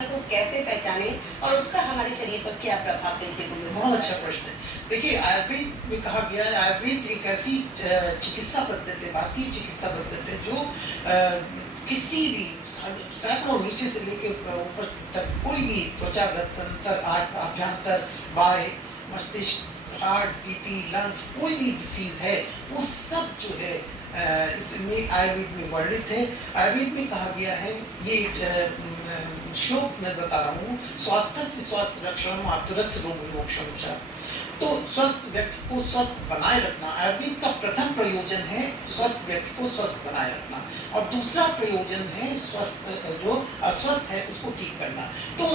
को कैसे पहचाने और उसका हमारे शरीर पर क्या प्रभाव देखने को मिल सकता है? बहुत अच्छा प्रश्न है। देखिए, आयुर्वेद में कहा गया है, आयुर्वेद एक ऐसी चिकित्सा पद्धति है, भारतीय चिकित्सा पद्धति है, जो किसी भी सैकड़ों नीचे से लेके ऊपर तक कोई भी त्वचागत तंत्र, आभ्यंतर, बाह्य, मस्तिष्क, हार्ट, बीपी, लंग्स, कोई भी डिसीज है, वो सब जो है इसमें आयुर्वेद में वर्णित है। आयुर्वेद में कहा गया है, ये श्लोक मैं बता रहा हूँ, स्वास्थ्य से स्वास्थ्य रक्षण आतुरस्य रोग विमोक्षण च। तो स्वस्थ व्यक्ति को स्वस्थ बनाए रखना, आयुर्वेद का प्रथम प्रयोजन है स्वस्थ व्यक्ति को स्वस्थ बनाए रखना, और दूसरा प्रयोजन है स्वस्थ जो अस्वस्थ है उसको ठीक करना। तो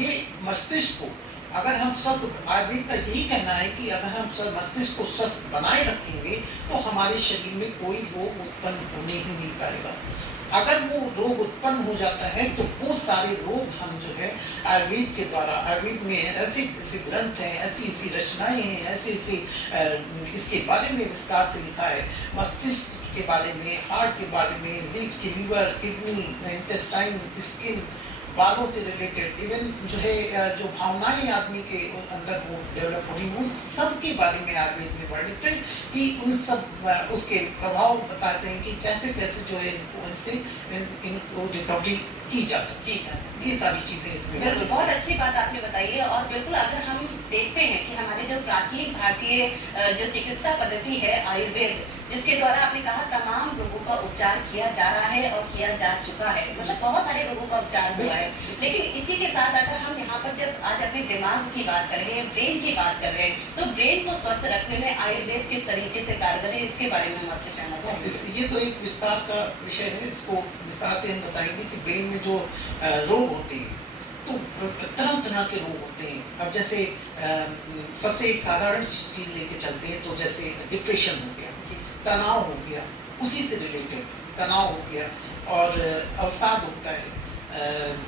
ये मस्तिष्क को अगर हम स्वस्थ, आयुर्वेद का यही कहना है कि अगर हम मस्तिष्क को स्वस्थ बनाए रखेंगे तो हमारे शरीर में कोई रोग उत्पन्न होने ही नहीं पाएगा। अगर वो रोग उत्पन्न हो जाता है तो वो सारे रोग हम जो है आयुर्वेद के द्वारा, आयुर्वेद में ऐसे ऐसे ग्रंथ हैं, ऐसी ऐसी रचनाएं हैं, ऐसे ऐसे इसके बारे में विस्तार से लिखा है, मस्तिष्क के बारे में, हार्ट के बारे में, लीवर, किडनी, इंटेस्टाइन, स्किन, बालों से रिलेटेड, इवन जो है जो भावनाएं आदमी के अंदर वो डेवलप हो रही, वो सब के बारे में आयुर्वेद में वर्णित है कि उन सब उसके प्रभाव बताते हैं कि कैसे कैसे जो है इनसे इनको रिकवरी की जा सकती है। ये सारी चीजें इसमें बिल्कुल, बहुत अच्छी बात आपने बताई है। और बिल्कुल अगर हम देखते हैं कि हमारे जो प्राचीन भारतीय जो चिकित्सा पद्धति है आयुर्वेद, जिसके द्वारा आपने कहा तमाम रोगों का उपचार किया जा रहा है और किया जा चुका है, मतलब बहुत सारे रोगों का उपचार हुआ है। लेकिन इसी के साथ अगर हम यहाँ पर जब आज अपने दिमाग की बात कर रहे हैं, ब्रेन की बात कर रहे हैं, तो ब्रेन को स्वस्थ रखने में आयुर्वेद किस तरीके से कारगर है, इसके बारे में हम आपसे जानना चाहेंगे। ये तो एक विस्तार का विषय है, इसको विस्तार से हम बताएंगे कि ब्रेन में जो रोग होते हैं, तो तरह तरह के रोग होते हैं। अब जैसे सबसे एक साधारण चीज लेके चलते हैं, तो जैसे डिप्रेशन हो गया, तनाव हो गया, उसी से रिलेटेड तनाव हो गया, और अवसाद होता है,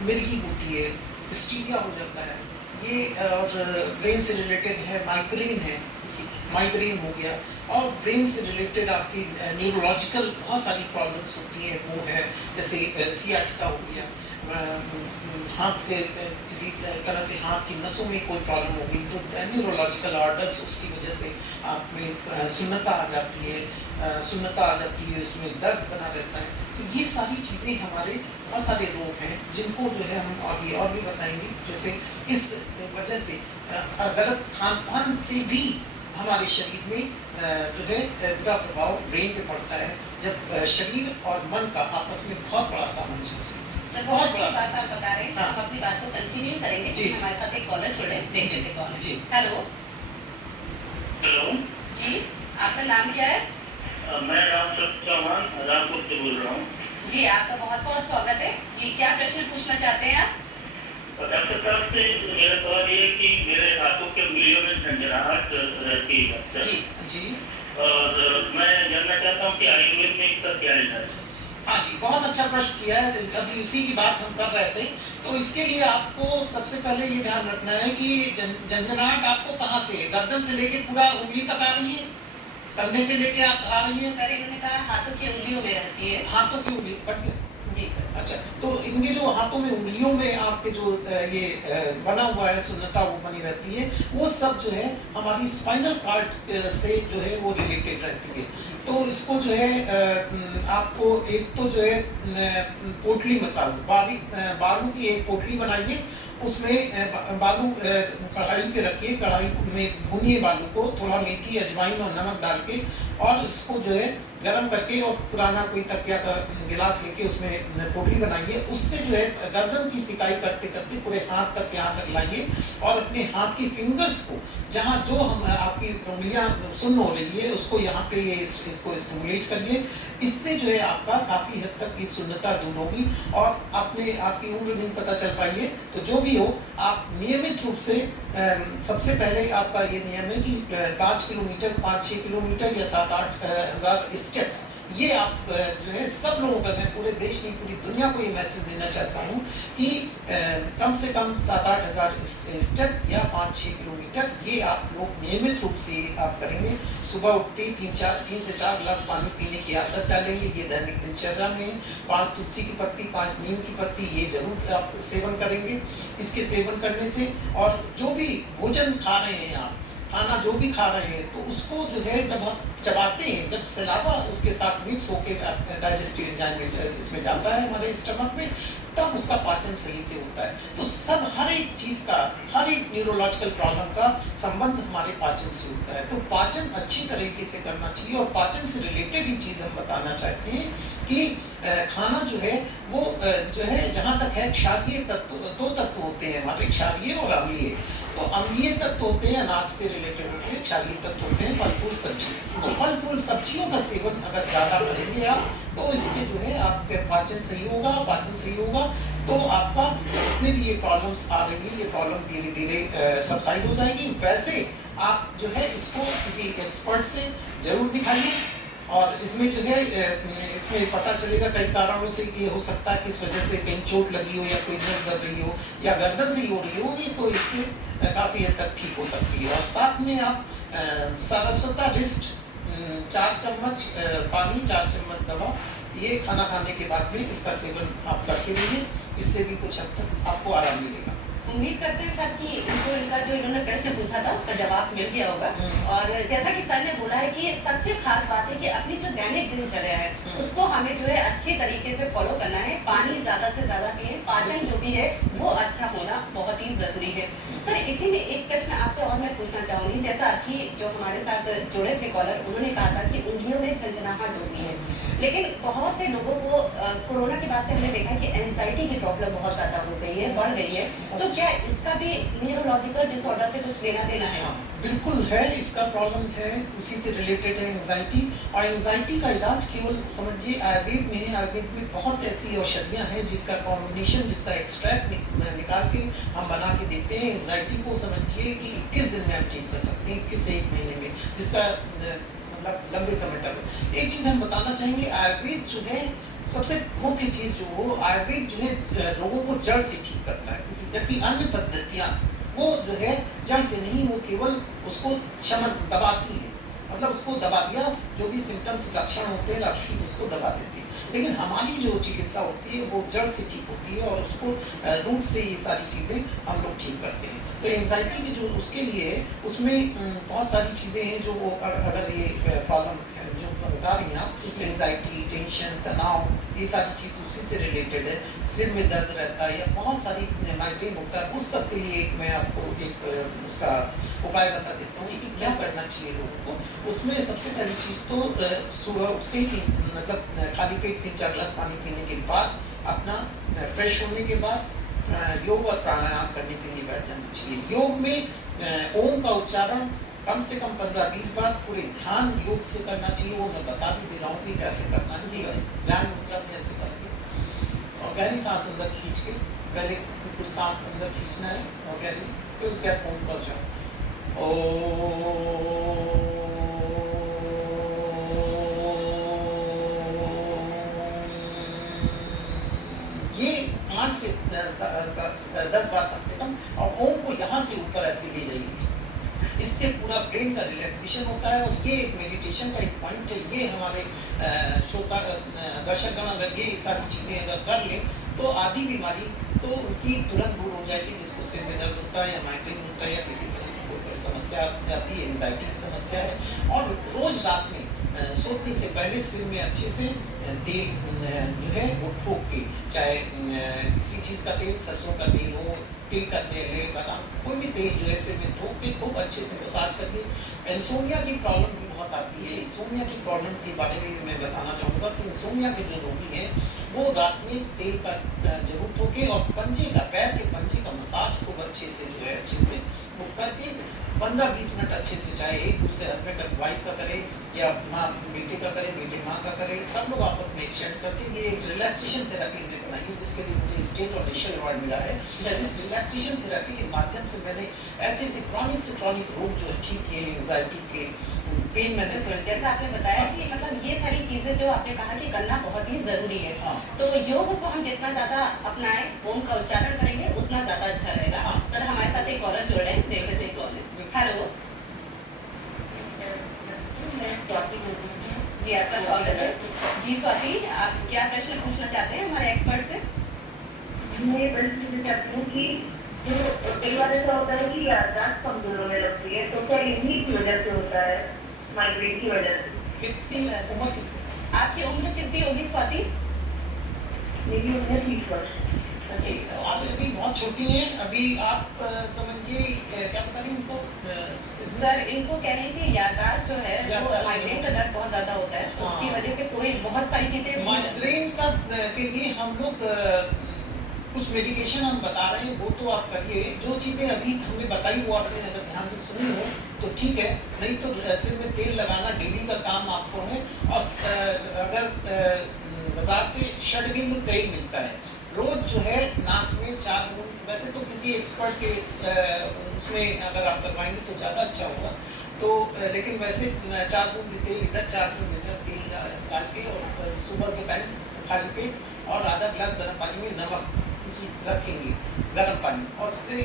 मिर्गी होती है, हिस्टीरिया हो जाता है, ये और ब्रेन से रिलेटेड है, माइग्रेन है, माइग्रेन हो गया, और ब्रेन से रिलेटेड आपकी न्यूरोलॉजिकल बहुत सारी प्रॉब्लम्स होती हैं, वो है जैसे सियाटिका हो गया, हाथ के किसी तरह से हाथ की नसों में कोई प्रॉब्लम हो गई तो न्यूरोलॉजिकल ऑर्डर्स, उसकी वजह से आप में सुन्नता आ जाती है, उसमें दर्द बना रहता है। तो ये सारी चीज़ें हमारे बहुत सारे रोग हैं जिनको जो है हम आगे और भी बताएंगे। जैसे इस वजह से गलत खान पान से भी हमारे शरीर में जो है बुरा प्रभाव ब्रेन पे पड़ता है, जब शरीर और मन का आपस में बहुत बड़ा सामंजस्य है। बहुत बड़ा बात आप बता रहे हैं। हाँ। हम अपनी बात को कंटिन्यू करेंगे। जी, हमारे साथ एक कॉलर जुड़े, देखते हैं कॉलर। जी, हेलो। हेलो जी, आपका नाम क्या है? मैं रामचंद्र चौहान रामपुर से बोल रहा हूँ। जी, आपका बहुत बहुत स्वागत है। जी, क्या प्रश्न पूछना चाहते हैं आप? डॉक्टर साहब से मेरा सवाल ये है कि मेरे हाथों के उंगलियों में झंझनाहट रहती है। जी जी, और मैं जानना चाहता हूँ कि आयुर्वेद में इसका क्या इलाज है? हाँ जी, बहुत अच्छा प्रश्न किया है। अभी उसी की बात हम कर रहे थे। तो इसके लिए आपको सबसे पहले ये ध्यान रखना है कि झंझनाहट आपको कहाँ से है? गर्दन से लेके पूरा उंगली तक आ रही है, कंधे से लेके आ रही है? सर, इन्होंने कहा हाथों की उंगलियों में रहती है। हाथों की उंगली कट गया। जी सर। अच्छा, तो इनके जो हाथों में उंगलियों में आपके जो ये बना हुआ है सुन्नता, वो बनी रहती है, वो सब जो है हमारी स्पाइनल कार्ड से जो है वो रिलेटेड रहती है। तो इसको जो है आपको एक तो जो है पोटली मसाज, बालू की एक पोटली बनाइए, उसमें बालू कढ़ाई पे रखिए, कढ़ाई में भूनिए बालू को, थोड़ा मेथी, अजवाइन और नमक डाल के, और इसको जो है गरम करके और पुराना कोई तकिया का गिलाफ लेके उसमें पोटली बनाइए। उससे जो है गर्दन की सिकाई करते करते पूरे हाथ तक, यहाँ तक लाइए, और अपने हाथ की फिंगर्स को, जहाँ जो हम आपकी उंगलियां सुन्न हो रही है, उसको यहाँ पे ये इसको स्टिमुलेट करिए। इससे जो है आपका काफ़ी हद तक की सुन्नता दूर होगी, और आपकी उम्र नहीं पता चल पाई है। तो जो भी हो, आप नियमित रूप से सबसे पहले आपका ये नियम है कि 5 किलोमीटर, 5-6 किलोमीटर या 7-8 हज़ार स्टेप्स ये आप जो है सब लोगों का, मैं पूरे देश नहीं पूरी दुनिया को ये मैसेज देना चाहता हूँ कि कम से कम 7-8 हज़ार स्टेप या 5-6 किलोमीटर ये आप लोग नियमित रूप से आप करेंगे। सुबह उठते ही 3 से 4 गिलास पानी पीने की आदत डालेंगे, ये दैनिक दिनचर्या में 5 तुलसी की पत्ती, 5 नीम की पत्ती ये जरूर आप सेवन करेंगे। इसके सेवन करने से, और जो भी भोजन खा रहे हैं आप, खाना जो भी खा रहे हैं, तो उसको जो है जब हम चबाते हैं, जब सलावा उसके साथ मिक्स होकर डाइजेस्टिव एंजाइम इसमें जाता है हमारे स्टमक में, तब उसका पाचन सही से होता है। तो सब हर एक चीज़ का, हर एक न्यूरोलॉजिकल प्रॉब्लम का संबंध हमारे पाचन से होता है। तो पाचन अच्छी तरीके से करना चाहिए, और पाचन से रिलेटेड ही चीज़ हम बताना चाहते हैं कि खाना जो है वो जो है, जहाँ तक है क्षारीय तत्व, 2 तत्व होते हैं हमारे, क्षारीय और अम्लीय। तो अम्लीय तत्व होते हैं अनाज से रिलेटेड होते हैं, क्षारीय तत्व होते हैं फल फूल सब्जी। तो फल फूल सब्जियों का सेवन अगर ज़्यादा करेंगे आप, तो इससे जो है आपके पाचन सही होगा। पाचन सही होगा तो आपका जितने भी ये प्रॉब्लम्स आ रही है, ये प्रॉब्लम धीरे धीरे सबसाइड हो जाएगी। वैसे आप जो है इसको किसी एक्सपर्ट से ज़रूर दिखाइए, और इसमें जो है इसमें पता चलेगा कई कारणों से ये हो सकता है कि इस वजह से कहीं चोट लगी हो, या कोई नस दब रही हो, या गर्दन से ही हो रही होगी, तो इससे काफ़ी हद तक ठीक हो सकती है। और साथ में आप सारस्वता रिस्ट 4 चम्मच पानी, 4 चम्मच दवा, ये खाना खाने के बाद में इसका सेवन आप करते रहिए। इससे भी कुछ हद तक आपको आराम मिलेगा। उम्मीद करते हैं सर कि इनको इनका जो इन्होंने प्रश्न पूछा था उसका जवाब मिल गया होगा। और जैसा कि सर ने बोला है कि सबसे खास बात है कि अपनी जो दैनिक दिनचर्या है उसको हमें जो है अच्छे तरीके से फॉलो करना है। पानी ज़्यादा से ज़्यादा पिए, पाचन जो भी है वो अच्छा होना बहुत ही ज़रूरी है। सर इसी में एक प्रश्न आपसे और मैं पूछना चाहूँगी, जैसा अभी जो हमारे साथ जुड़े थे कॉलर, उन्होंने कहा था कि उंगलियों में झंझनाहट होती है, लेकिन बहुत से लोगों को कोरोना के बाद से हमने देखा है कि एंजाइटी की प्रॉब्लम बहुत ज़्यादा हो गई है, बढ़ गई है। तो क्या इसका भी न्यूरोलॉजिकल डिसऑर्डर से कुछ लेना देना है? हाँ, बिल्कुल है, इसका प्रॉब्लम है, उसी से रिलेटेड है एंजाइटी। और एंजाइटी का इलाज केवल समझिए आयुर्वेद में है। आयुर्वेद में बहुत ऐसी औषधियाँ हैं जिसका कॉम्बिनेशन, जिसका एक्सट्रैक्ट निकाल के हम बना के देते हैं। एंजाइटी को समझिए कि 21 दिन में हम ठीक कर सकते हैं, 21 से 1 महीने में, जिसका मतलब लंबे समय तक। एक चीज़ हम बताना चाहेंगे, आयुर्वेद जो है सबसे मुख्य चीज़ जो हो, आयुर्वेद जो है रोगों को जड़ से ठीक करता है, जबकि अन्य पद्धतियाँ वो जो है जड़ से नहीं, वो केवल उसको शमन दबाती है, मतलब उसको दबा दिया, जो भी सिम्टम्स लक्षण होते हैं लक्षण उसको दबा देती है। लेकिन हमारी जो चिकित्सा होती है वो जड़ से ठीक होती है, और उसको रूट से ये सारी चीज़ें हम लोग ठीक करते हैं। तो एंजाइटी की जो उसके लिए उसमें बहुत सारी चीज़ें हैं जो अगर ये प्रॉब्लम जो बता रही हैं आप, एंजाइटी, टेंशन, तनाव, ये सारी चीज़ उसी से रिलेटेड है। सिर में दर्द रहता है या बहुत सारी माइग्रेन होता है, उस सब के लिए मैं आपको एक उसका उपाय बता देता हूँ कि क्या करना चाहिए लोगों को। उसमें सबसे पहली चीज़ तो सुबह उठते ही मतलब खाली पेट 3-4 गिलास पानी पीने के बाद, अपना फ्रेश होने के बाद योग और प्राणायाम करने के लिए बैठ जाना चाहिए। योग में ओम का उच्चारण कम से कम 15-20 बार पूरे ध्यान योग से करना चाहिए। वो मैं बता भी दे रहा हूँ कि कैसे करना है। जी भाई, ध्यान मुद्रा में ऐसे करके और गहरी सांस अंदर खींच के, पहले पूरी सांस अंदर खींचना है और गहरी, फिर उसके बाद ओम का उच्चारण, ये 5 से 10 बार कम से कम, और ओम को यहाँ से ऊपर ऐसे ले जाइए। इससे पूरा ब्रेन का रिलैक्सेशन होता है, और ये एक मेडिटेशन का एक पॉइंट है। ये हमारे श्रोता दर्शकगण अगर ये सारी चीज़ें अगर कर लें तो आधी बीमारी तो उनकी तुरंत दूर हो जाएगी, जिसको सिर में दर्द होता है या माइग्रेन होता है या किसी तरह की कोई समस्या आती है, एंजाइटी की समस्या है। और रोज़ रात में सोने से पहले सिर में अच्छे से तेल जो है वो ठोक के, चाहे किसी चीज़ का तेल, सरसों का तेल हो, तिल का तेल है, बादाम, कोई भी तेल जो है सिर में ठोक के खूब अच्छे से मसाज करके। इंसोमिया की प्रॉब्लम भी बहुत आती है। इंसोमिया की प्रॉब्लम के बारे में मैं बताना चाहूँगा कि इंसोमिया के जो रोगी हैं वो रात में तेल का जरूर ठोके, और पंजे का, पैर के पंजे का मसाज खूब अच्छे से जो है अच्छे से वो करके 15-20 मिनट अच्छे से, चाहे एक दूसरे हस्बैंड वाइफ का करे या माँ बेटे का करे, बेटे माँ का करे, सब लोग आपस में एक्सचेंज करके ये एक रिलैक्सेशन थेरेपी हमने बनाई है, जिसके लिए मुझे स्टेट और नेशनल अवार्ड मिला है। इस रिलैक्सेशन थेरेपी के माध्यम से मैंने ऐसे ऐसे क्रॉनिक से क्रॉनिक रोग जो है ठीक किए, एंग्जाइटी के, पेन मैनेजमेंट। जैसा आपने बताया कि मतलब ये सारी चीजें जो आपने कहा कि करना बहुत ही जरूरी है, हाँ। तो योग को हम जितना ज्यादा अपनाएं, ओम का उच्चारण करेंगे उतना ज्यादा अच्छा रहेगा। हाँ। सर हमारे साथ एक कॉलर जुड़ रहे हैं, देख लेते हैं कॉल। हेलो जी, आपका स्वागत है। जी स्वाति, आप क्या प्रश्न पूछना चाहते हैं हमारे एक्सपर्ट से? मैं प्रश्न पूछना चाहती हूँ कि जो कई बार ऐसा होता है कि याददाश्त कमजोर होने लगती है, तो क्या इन्हीं की वजह से होता है, माइग्रेन की वजह से? कितनी उम्र कितनी? आपकी उम्र कितनी होगी स्वाति? मेरी उम्र 30 वर्ष। आप अभी बहुत छोटी हैं, अभी आप समझिए क्या बता रही हैं इनको? सर इनको कह रहे हैं कि याददाश्त जो है वो याददाश्त माइग्रेन का दर्द बहुत ज्यादा होता है, तो उसकी हाँ। वजह से कोई बहुत सारी चीजें माइग्रेन का के लिए हम लोग कुछ मेडिकेशन हम बता रहे हैं, वो तो आप करिए। जो चीज़ें अभी हमने बताई वो आपने अगर ध्यान से सुनी हो तो ठीक है, नहीं तो सिर में तेल लगाना डेली का काम आपको है। और अगर बाजार से षडबिंदु तेल मिलता है, रोज जो है नाक में 4 बूंद, वैसे तो किसी एक्सपर्ट के उसमें अगर आप करवाएंगे तो ज़्यादा अच्छा होगा, तो लेकिन वैसे 4 बूंद तेल इधर, 4 बूंद इधर तेल डाल के, और सुबह के टाइम खाली पेट और आधा गिलास गर्म पानी में नमक रखेंगे, गर्म पानी, और उससे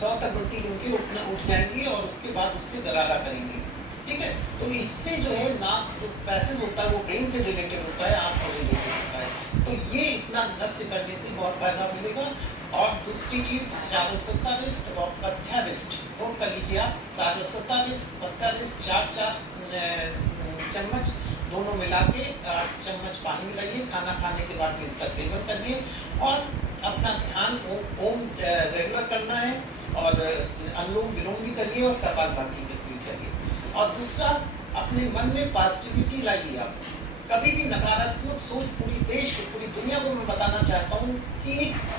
100 तक गिनती गिनके उठ जाएंगे और उसके बाद उससे गरारा करेंगे, ठीक है। तो इससे जो है नाक जो पैसेज होता है वो ब्रेन से रिलेटेड होता है, आँख से रिलेटेड होता है, तो ये इतना नस्य करने से बहुत फायदा मिलेगा। और दूसरी चीज़ सारस्वता रिस्ट और पथ्या रिस्ट, नोट कर लीजिए आप, सारस्वता रिस्ट, पथ्या रिस्ट 4-4 चम्मच दोनों मिला के 8 चम्मच पानी मिलाइए, खाना खाने के बाद में इसका सेवन करिए, और अपना ध्यान ओम रेगुलर करना है, और अनुलोम विलोम भी करिए और कपालभाति भी करिए। और दूसरा, अपने मन में पॉजिटिविटी लाइए। आप कभी भी नकारात्मक सोच, पूरी देश को, पूरी दुनिया को मैं बताना चाहता हूँ कि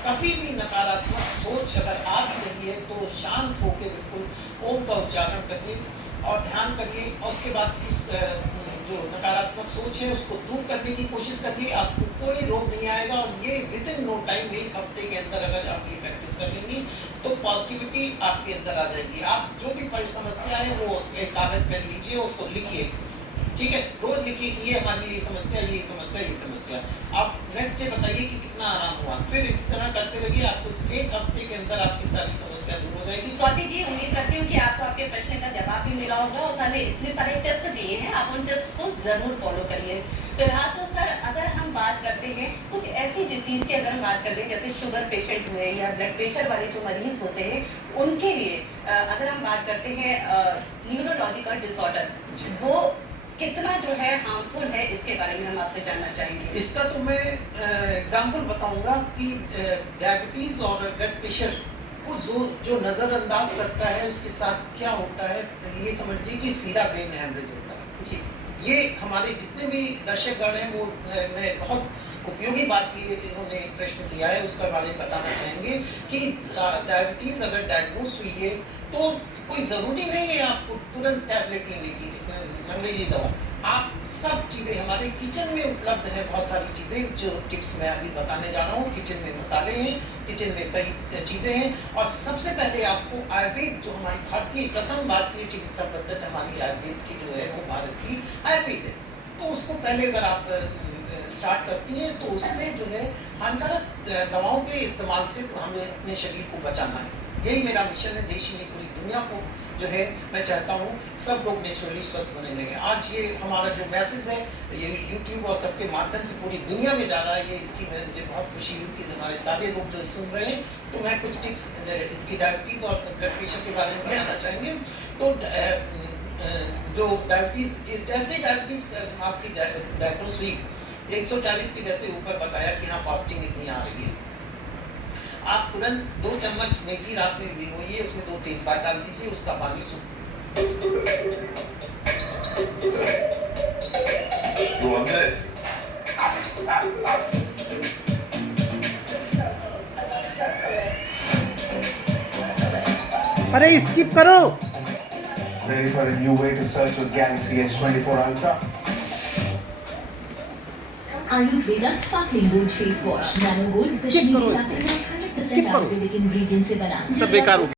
कभी भी नकारात्मक सोच अगर आ भी रही है तो शांत होकर बिल्कुल ओम का उच्चारण करिए और ध्यान करिए, और उसके बाद उस जो नकारात्मक सोच है उसको दूर करने की कोशिश करिए। आपको कोई रोग नहीं आएगा, और ये विद इन नो टाइम, 1 हफ्ते के अंदर अगर आप ये प्रैक्टिस कर लेंगी तो पॉजिटिविटी आपके अंदर आ जाएगी। आप जो भी समस्या है वो एक कागज पेन लीजिए, उसको लिखिए, ठीक है, रोज लिखिए कि ये हमारी ये समस्या, ये समस्या, ये समस्या। आप नेक्स्ट डे बताइए कि कितना आराम हुआ, फिर इस तरह करते रहिए, आपको 1 हफ्ते के अंदर आपकी सारी समस्या दूर हो जाएगी। स्वाति जी, उम्मीद करती हूँ कि आपको आपके प्रश्न का जवाब भी मिला होगा, और सारे इतने सारे टिप्स दिए हैं, आप उन टिप्स को जरूर फॉलो करिए। फिलहाल तो सर अगर हम बात करते हैं कुछ ऐसी डिसीज की, अगर हम बात कर लें जैसे शुगर पेशेंट हुए या ब्लड प्रेशर वाले जो मरीज होते हैं, उनके लिए अगर हम बात करते हैं न्यूरोलॉजिकल डिसऑर्डर, वो कितना जो है हार्मफुल है, इसके बारे में हम आपसे जानना चाहेंगे। इसका तो मैं एग्जाम्पल बताऊंगा कि डायबिटीज और ब्लड प्रेशर को जो नज़रअंदाज करता है उसके साथ क्या होता है, ये समझिए कि सीधा ब्रेन हैमरेज होता है जी। ये हमारे जितने भी दर्शकगण हैं वो मैं बहुत उपयोगी बात ये इन्होंने प्रश्न किया है, उसके बारे में बताना चाहेंगे कि डायबिटीज़ अगर डायग्नोस हुई है तो कोई ज़रूरी नहीं है आपको तुरंत टैबलेट लेने की, अंग्रेजी दवा। आप सब चीज़ें हमारे किचन में उपलब्ध है, बहुत सारी चीज़ें जो टिप्स मैं अभी बताने जा रहा हूँ। किचन में मसाले हैं, किचन में कई चीज़ें हैं, और सबसे पहले आपको आयुर्वेद, जो हमारी प्रथम भारतीय चिकित्सा पद्धति हमारी आयुर्वेद की जो है वो भारत की आयुर्वेद है, तो उसको पहले अगर आप स्टार्ट करती हैं तो उससे जो है हानिकारक दवाओं के इस्तेमाल से तो हमें अपने शरीर को बचाना है। यही मेरा मिशन है, देश में पूरी दुनिया को जो है मैं चाहता हूँ सब लोग नेचुरली स्वस्थ बने रहें। आज ये हमारा जो मैसेज है ये यूट्यूब और सबके माध्यम से पूरी दुनिया में जा रहा है, ये इसकी मुझे बहुत खुशी हुई कि हमारे सारे लोग जो सुन रहे हैं, तो मैं कुछ टिप्स इसकी डायबिटीज़ और ब्लड प्रेशर के बारे में बताना चाहेंगे। तो जो डायबिटीज़, जैसे डायबिटीज़ आपकी डायग्नोस हुई 140 के जैसे ऊपर बताया कि हाँ फास्टिंग इतनी आ रही है, आप तुरंत 2 चम्मच मेथी रात में भिगोइए, उसमें 2 तेजपात डाल दीजिए, उसका पानी अरे स्किप करो। Ready for a new way to search with Galaxy S24 Ultra? Ayurveda Sparkling Gold Face Wash. Nano Gold Skip करो इसको। Skip 100% Ayurvedic ingredient से बना। सब बेकार हो गया।